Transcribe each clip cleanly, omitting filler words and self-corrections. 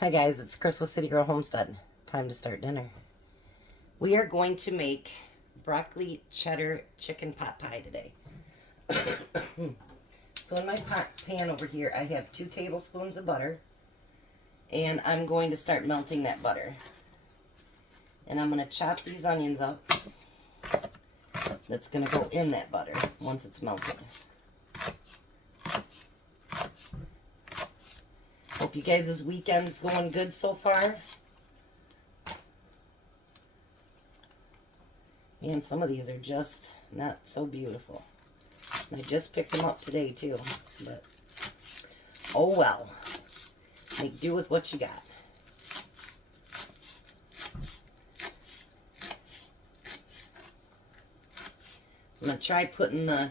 Hi guys, it's Chris with City Girl Homestead. Time to start dinner. We are going to make broccoli cheddar chicken pot pie today. So in my pan over here, I have 2 tablespoons of butter. And I'm going to start melting that butter. And I'm going to chop these onions up. That's going to go in that butter once it's melted. Hope you guys' weekend's going good so far. Man, some of these are just not so beautiful. And I just picked them up today too, but oh well. Make do with what you got. I'm going to try putting the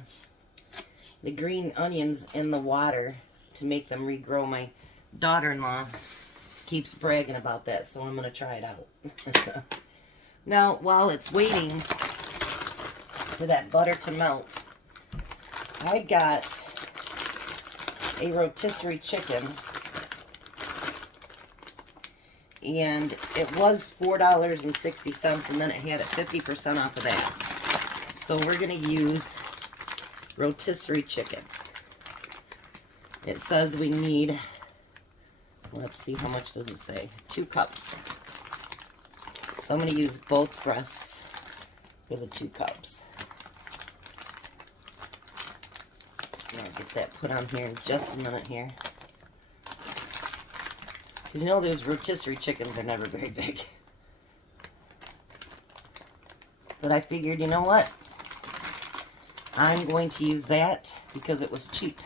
green onions in the water to make them regrow. My daughter-in-law keeps bragging about that, so I'm going to try it out. Now, while it's waiting for that butter to melt, I got a rotisserie chicken, and it was $4.60, and then it had it 50% off of that. So we're going to use rotisserie chicken. It says we need, let's see, how much does it say? 2 cups. So I'm going to use both breasts for the 2 cups. I'll get that put on here in just a minute here. Because you know those rotisserie chickens are never very big. But I figured, you know what? I'm going to use that because it was cheap.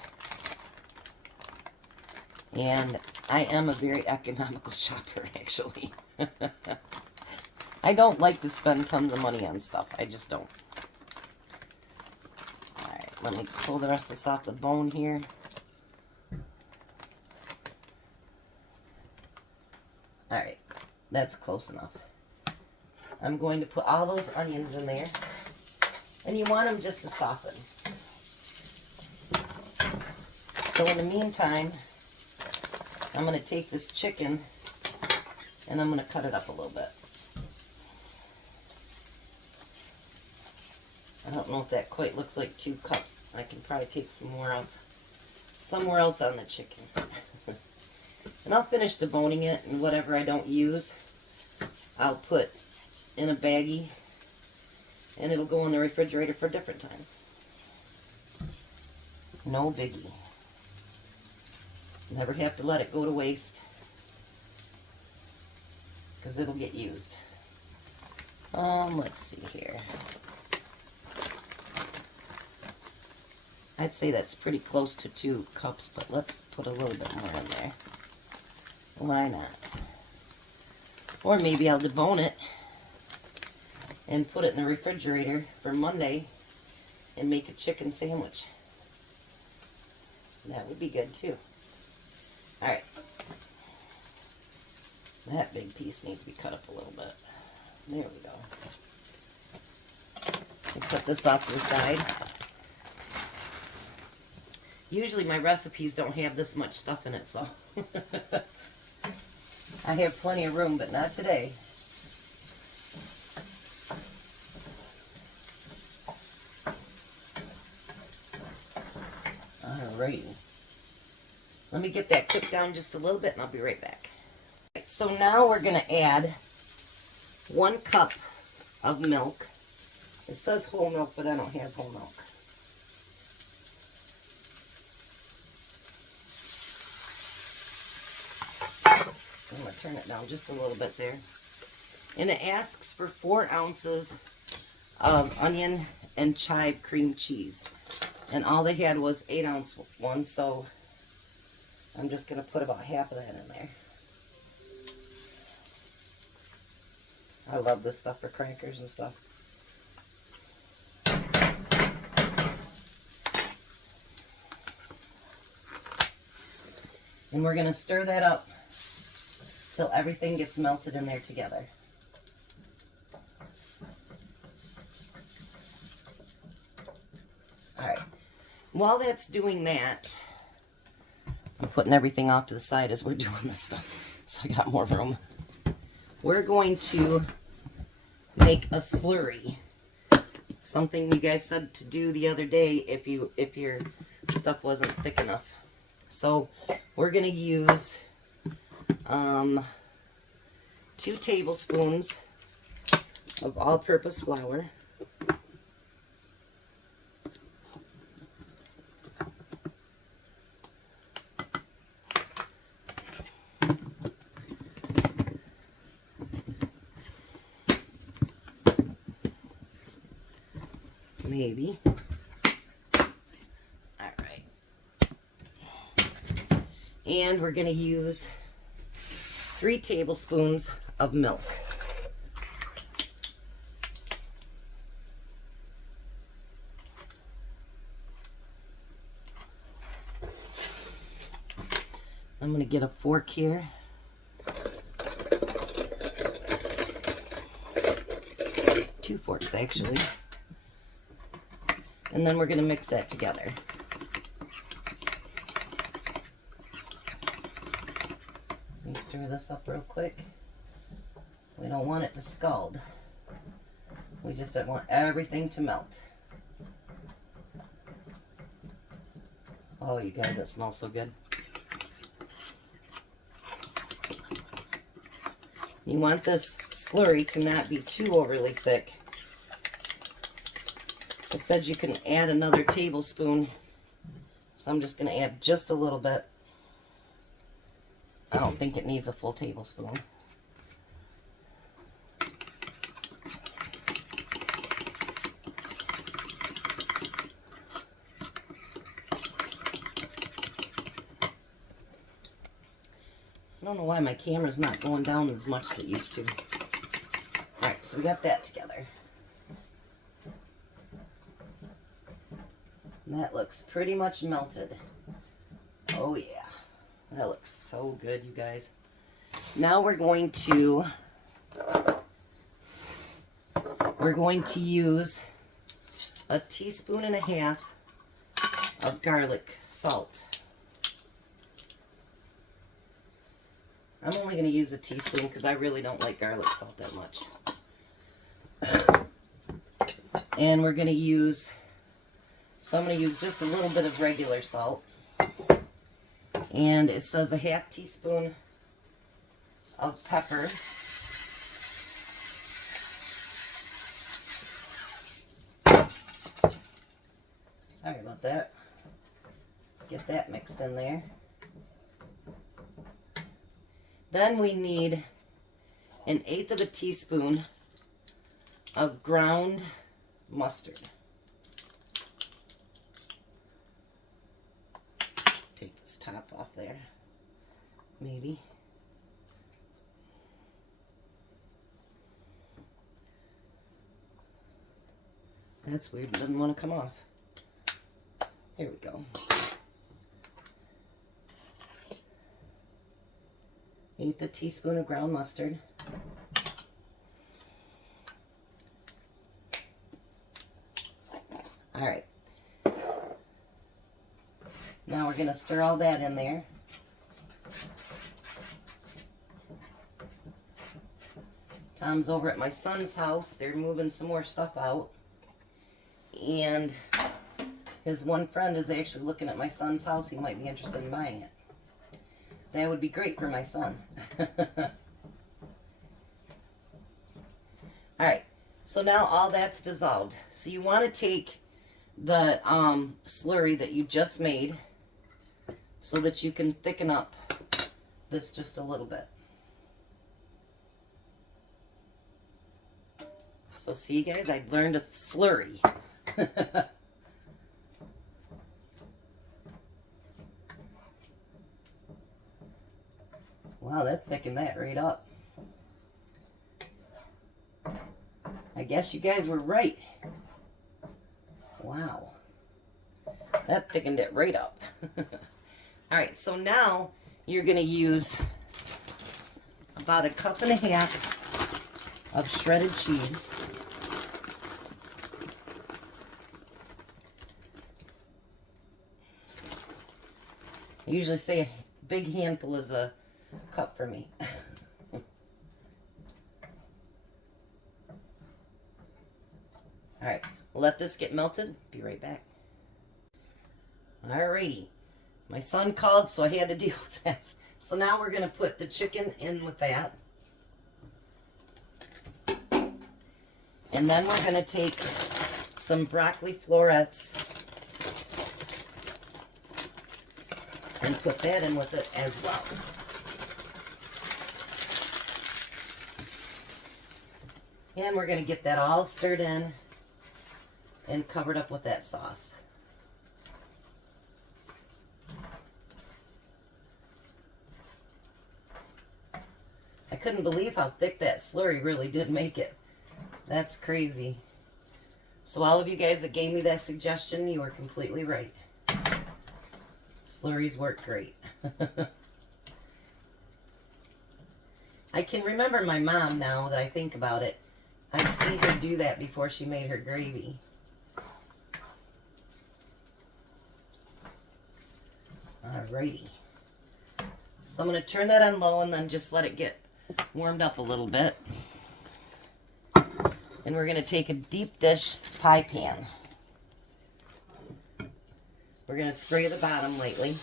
And I am a very economical shopper, actually. I don't like to spend tons of money on stuff. I just don't. Alright, let me pull the rest of this off the bone here. Alright, that's close enough. I'm going to put all those onions in there. And you want them just to soften. So in the meantime, I'm going to take this chicken and I'm going to cut it up a little bit. I don't know if that quite looks like 2 cups. I can probably take some more out somewhere else on the chicken. And I'll finish deboning it, and whatever I don't use, I'll put in a baggie, and it'll go in the refrigerator for a different time. No biggie. Never have to let it go to waste, because it'll get used. Let's see here. I'd say that's pretty close to 2 cups, but let's put a little bit more in there. Why not? Or maybe I'll debone it and put it in the refrigerator for Monday and make a chicken sandwich. That would be good too. Alright. That big piece needs to be cut up a little bit. There we go. Let's put this off to the side. Usually my recipes don't have this much stuff in it, so I have plenty of room, but not today. Alrighty. Let me get that cooked down just a little bit and I'll be right back. So now we're going to add 1 cup of milk. It says whole milk, but I don't have whole milk. I'm going to turn it down just a little bit there. And it asks for 4 ounces of onion and chive cream cheese. And all they had was 8-ounce ones, so I'm just going to put about half of that in there. I love this stuff for crackers and stuff. And we're going to stir that up till everything gets melted in there together. Alright, while that's doing that, I'm putting everything off to the side as we're doing this stuff. so I got more room. We're going to make a slurry. Something you guys said to do the other day if your stuff wasn't thick enough. So we're going to use 2 tablespoons of all-purpose flour. Maybe. All right. And we're going to use 3 tablespoons of milk. I'm going to get a fork here. Two forks, actually. And then we're going to mix that together. Let me stir this up real quick. We don't want it to scald. We just don't want everything to melt. Oh, you guys, that smells so good. You want this slurry to not be too overly thick. It says you can add another tablespoon, so I'm just going to add just a little bit. I don't think it needs a full tablespoon. I don't know why my camera's not going down as much as it used to. Alright, so we got that together. And that looks pretty much melted. Oh yeah, that looks so good, you guys. Now we're going to use a teaspoon and a half of garlic salt. I'm only going to use a teaspoon because I really don't like garlic salt that much. And we're going to use, so I'm going to use just a little bit of regular salt. And it says a half teaspoon of pepper. Sorry about that. Get that mixed in there. Then we need 1/8 of a teaspoon of ground mustard. Take this top off there, maybe. That's weird, it doesn't want to come off. There we go. 1/8 teaspoon of ground mustard. All right. Now we're going to stir all that in there. Tom's over at my son's house. They're moving some more stuff out. And his one friend is actually looking at my son's house. He might be interested in buying it. That would be great for my son. Alright, so now all that's dissolved. So you want to take the slurry that you just made so that you can thicken up this just a little bit. So see, guys, I learned a slurry. Wow, that thickened that right up. I guess you guys were right. Wow. That thickened it right up. Alright, so now you're going to use about 1.5 cups of shredded cheese. I usually say a big handful is a cup for me. Alright, we'll let this get melted. Be right back. Alrighty. My son called, so I had to deal with that. So now we're going to put the chicken in with that. And then we're going to take some broccoli florets and put that in with it as well. And we're going to get that all stirred in and covered up with that sauce. I couldn't believe how thick that slurry really did make it. That's crazy. So all of you guys that gave me that suggestion, you were completely right. Slurries work great. I can remember my mom now that I think about it. I'd see her do that before she made her gravy. Alrighty. So I'm going to turn that on low and then just let it get warmed up a little bit. And we're going to take a deep dish pie pan. We're going to spray the bottom lightly.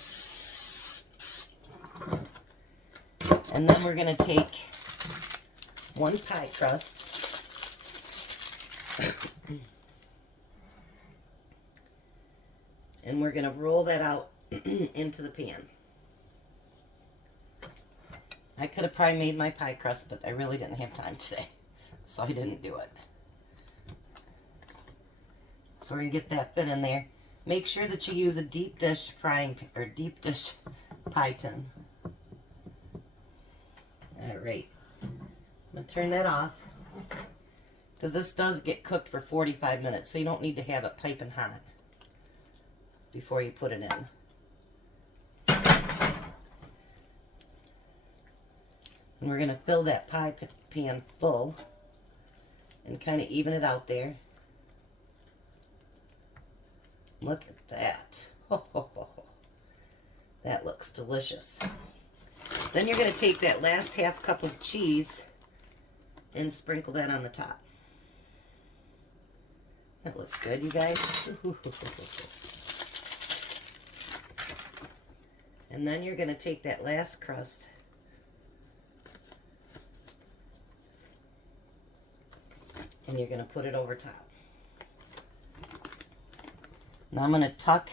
And then we're going to take one pie crust. And we're going to roll that out into the pan. I could have probably made my pie crust, but I really didn't have time today, so I didn't do it. So we're going to get that fit in there. Make sure that you use a deep dish frying or deep dish pie tin. Alright. I'm going to turn that off because this does get cooked for 45 minutes, so you don't need to have it piping hot before you put it in. And we're going to fill that pie pan full and kind of even it out there. Look at that. That looks delicious. Then you're going to take that last half cup of cheese and sprinkle that on the top. That looks good, you guys. And then you're going to take that last crust and you're going to put it over top. Now I'm going to tuck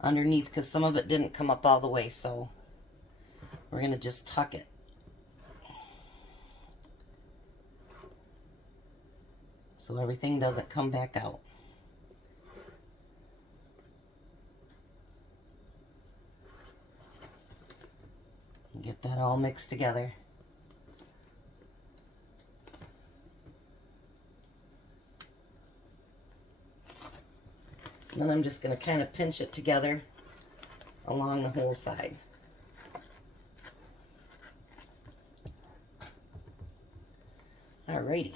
underneath because some of it didn't come up all the way, so we're going to just tuck it. So everything doesn't come back out. Get that all mixed together. And then I'm just going to kind of pinch it together along the whole side. Alrighty.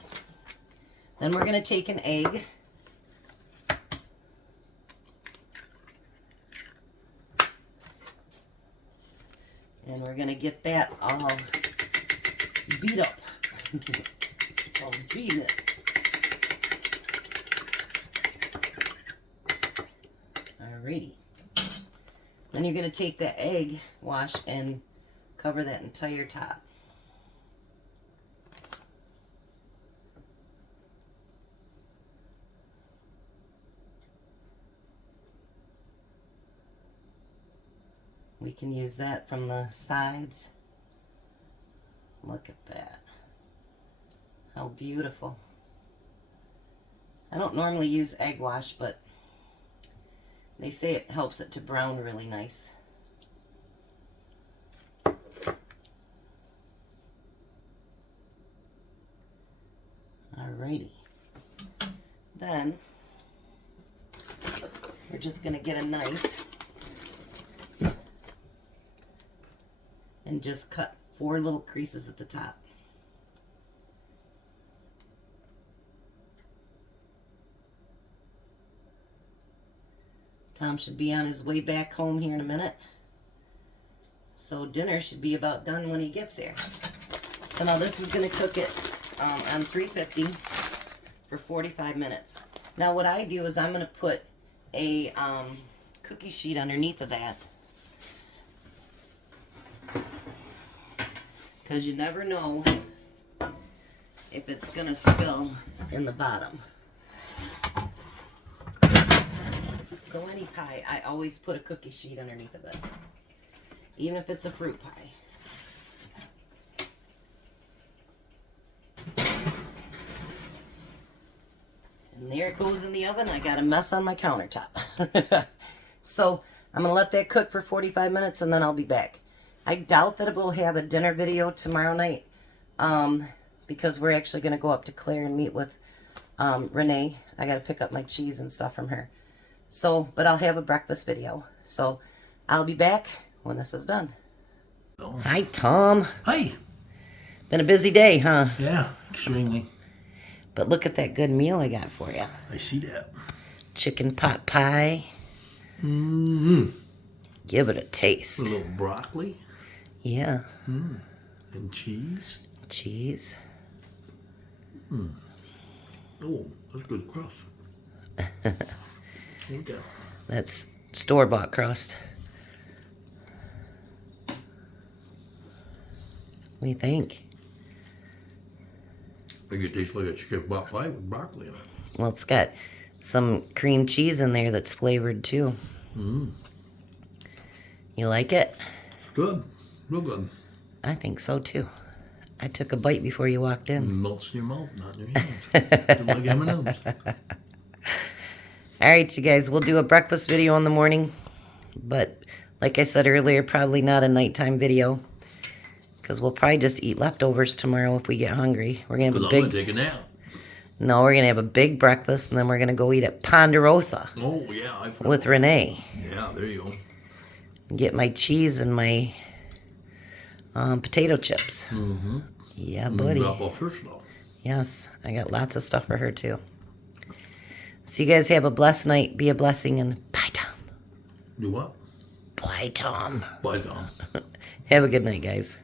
Then we're going to take an egg. And we're going to get that all beat up. I'll beat it. Alrighty. Then you're going to take the egg wash and cover that entire top. We can use that from the sides. Look at that. How beautiful. I don't normally use egg wash, but they say it helps it to brown really nice. Alrighty. Then we're just going to get a knife and just cut 4 little creases at the top. Tom should be on his way back home here in a minute. So dinner should be about done when he gets here. So now this is going to cook it on 350 for 45 minutes. Now what I do is I'm going to put a cookie sheet underneath of that. Because you never know if it's going to spill in the bottom. So any pie, I always put a cookie sheet underneath of it. Even if it's a fruit pie. And there it goes in the oven. I got a mess on my countertop. So I'm going to let that cook for 45 minutes and then I'll be back. I doubt that we'll have a dinner video tomorrow night because we're actually going to go up to Claire and meet with Renee. I got to pick up my cheese and stuff from her. So, but I'll have a breakfast video. So I'll be back when this is done. Oh. Hi, Tom. Hi. Been a busy day, huh? Yeah, extremely. But look at that good meal I got for you. I see that. Chicken pot pie. Mm-hmm. Give it a taste. A little broccoli. Yeah. Mm. And cheese. Cheese. Mm. Oh, that's good crust. Okay. That's store-bought crust. What do you think? I think it tastes like a chicken pot pie with broccoli in it. Well, it's got some cream cheese in there that's flavored too. Mm. You like it? Good. Real good. I think so too. I took a bite before you walked in. It melts in your mouth, not in your hands. Like M&M's. All right, you guys, we'll do a breakfast video in the morning. But like I said earlier, probably not a nighttime video. Because we'll probably just eat leftovers tomorrow if we get hungry. We're going to have a big... I'm going to take a nap. No, we're going to have a big breakfast, and then we're going to go eat at Ponderosa. Oh, yeah. With Renee. Yeah, there you go. Get my cheese and my potato chips. Mm-hmm. Yeah, buddy. Drop off her stuff. Yes, I got lots of stuff for her, too. So you guys have a blessed night. Be a blessing, and bye, Tom. Do what? Bye, Tom. Bye, Tom. Have a good night, guys.